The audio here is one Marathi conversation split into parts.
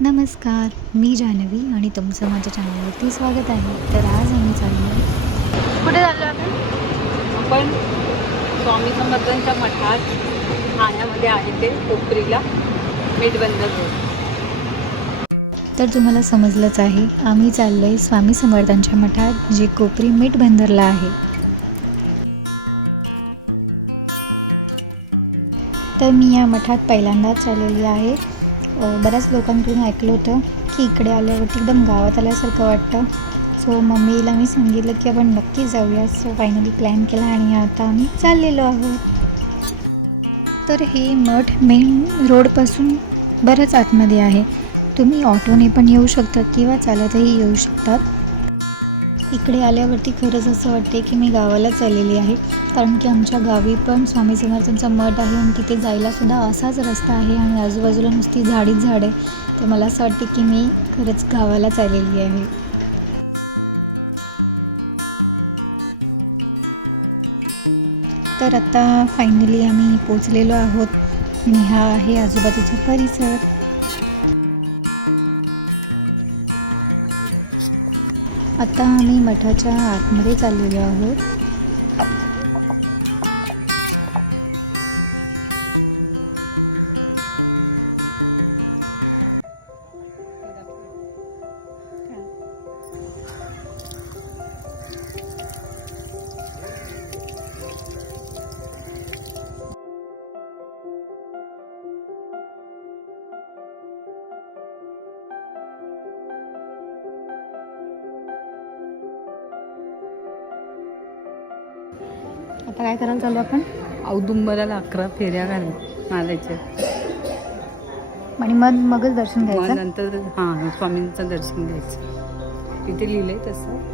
नमस्कार, मी जान्हवी आणि तुमचं माझ्या चॅनलवरती स्वागत आहे. तर आज आम्ही चाललो कुठे चाललो आपण स्वामी समर्थांच्या मठात ठाण्यामध्ये आहे ते कोपरीला मीठबंदर रोड. तर तुम्हाला समजलंच आहे, आम्ही चाललो आहे स्वामी समर्थांच्या मठात, जे कोपरी मीठ बंदरला आहे. तर मी या मठात पहिल्यांदाच चाललेली आहे. बऱ्याच लोकांकडून ऐकलं होतं की इकडे आल्यावरती एकदम गावात आल्यासारखं वाटतं. सो मम्मीला मी सांगितलं की आपण नक्की जाऊया. सो फायनली प्लॅन केला आणि आता आम्ही चाललेलो आहोत. तर हे मठ मेन रोडपासून बरंच आतमध्ये आहे. तुम्ही ऑटोने पण येऊ शकतात किंवा चालतही येऊ शकतात. इकडे आल्यावरती खरंच असं वाटते की मी गावालाच आलेली आहे, कारण की आमच्या गावी पण स्वामी समर्थांचा मठ आहे आणि तिथे जायलासुद्धा असाच रस्ता आहे आणि आजूबाजूला नुसती झाडीच झाड आहे. तर मला असं वाटते की मी खरंच गावालाच आलेली आहे. तर आता फायनली आम्ही पोचलेलो आहोत आणि हा आहे आजूबाजूचा परिसर. आता आम्ही मठाच्या आतमध्ये चाललेलो आहोत. आता काय करायला चालू आपण? औदुंबराला 11 फेऱ्या मारायच्या आणि मगच दर्शन घ्यायचं. नंतर स्वामींचं दर्शन घ्यायचं. तिथे लिहिलंय तसं.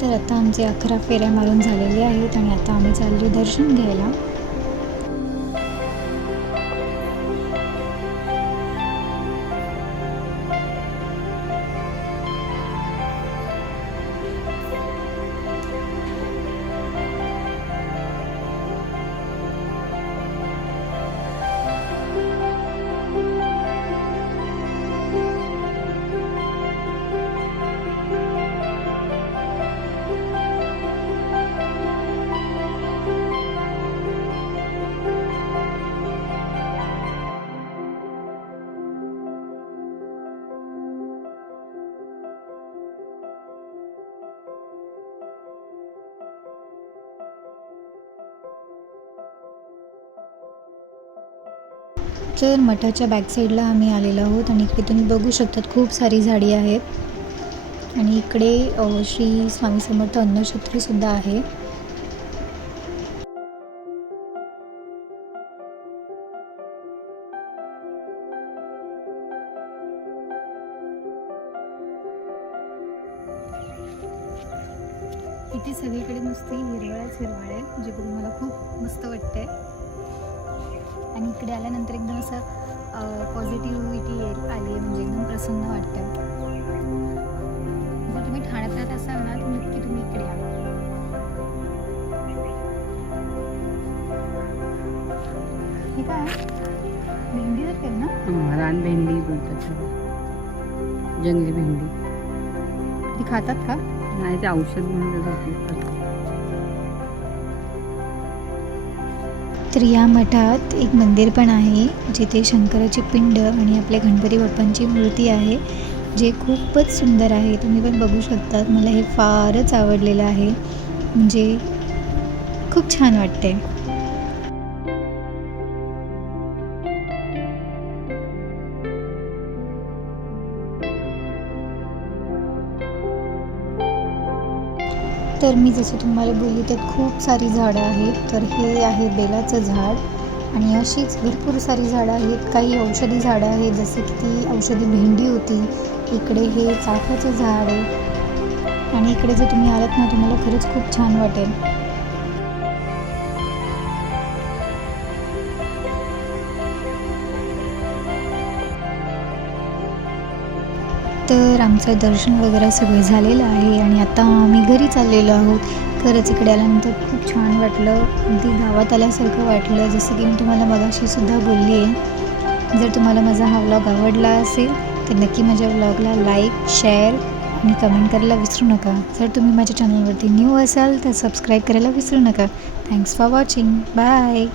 तर आता आमचे 11 फेऱ्या मारून झालेले आहेत आणि आता आम्ही चाललो दर्शन घ्यायला. तर मठाच्या बॅक साईडला आम्ही आलेलो आहोत आणि इकडे तुम्ही बघू शकतात खूप सारी झाडी आहेत आणि इकडे श्री स्वामी समर्थ अन्नछत्रसुद्धा आहे. इथे सगळीकडे नुसती हिरवळच हिरवळ आहे, जे बघून मला खूप मस्त वाटतंय. आणि इकडे आल्यानंतर एकदम असं पॉझिटिव्हिटी आली आहे, म्हणजे एकदम प्रसन्न वाटतं. जर तुम्ही ठाण्यात राहत असाल ना तर नक्की तुम्ही इकडे या. हे काय भेंडी जर ना रान भेंडी बोलतात, जंगली भेंडी. ती खातात का? नाही, ते औषध म्हणून त्याचा उपयोग करतात. तर या मठात एक मंदिर पण आहे, जिथे शंकराची पिंड आणि आपल्या गणपती बाप्पांची मूर्ती आहे, जे खूपच सुंदर आहे. तुम्ही पण बघू शकतात. मला हे फारच आवडलेलं आहे. म्हणजे खूप छान वाटते. तर मी जसं तुम्हाला बोलली त्यात खूप सारी झाडं आहेत. तर हे आहे बेलाचं झाड आणि अशीच भरपूर सारी झाडं आहेत. काही औषधी झाडं आहेत, जसं की ती औषधी भेंडी होती. इकडे हे चाफ्याचं झाड आहे आणि इकडे जर तुम्ही आलात ना, तुम्हाला खरंच खूप छान वाटेल. तर आमचं दर्शन वगैरे सगळं झालेलं आहे आणि आता आम्ही घरी चाललेलो आहोत. खरंच इकडे आल्यानंतर खूप छान वाटलं. अगदी गावात आल्यासारखं वाटलं, जसं की मी तुम्हाला मगाशीसुद्धा बोलली आहे. जर तुम्हाला माझा हा व्लॉग आवडला असेल तर नक्की माझ्या व्लॉगला लाईक, शेअर आणि कमेंट करायला विसरू नका. जर तुम्ही माझ्या चॅनलवरती न्यू असाल तर सबस्क्राईब करायला विसरू नका. Thanks for watching. बाय.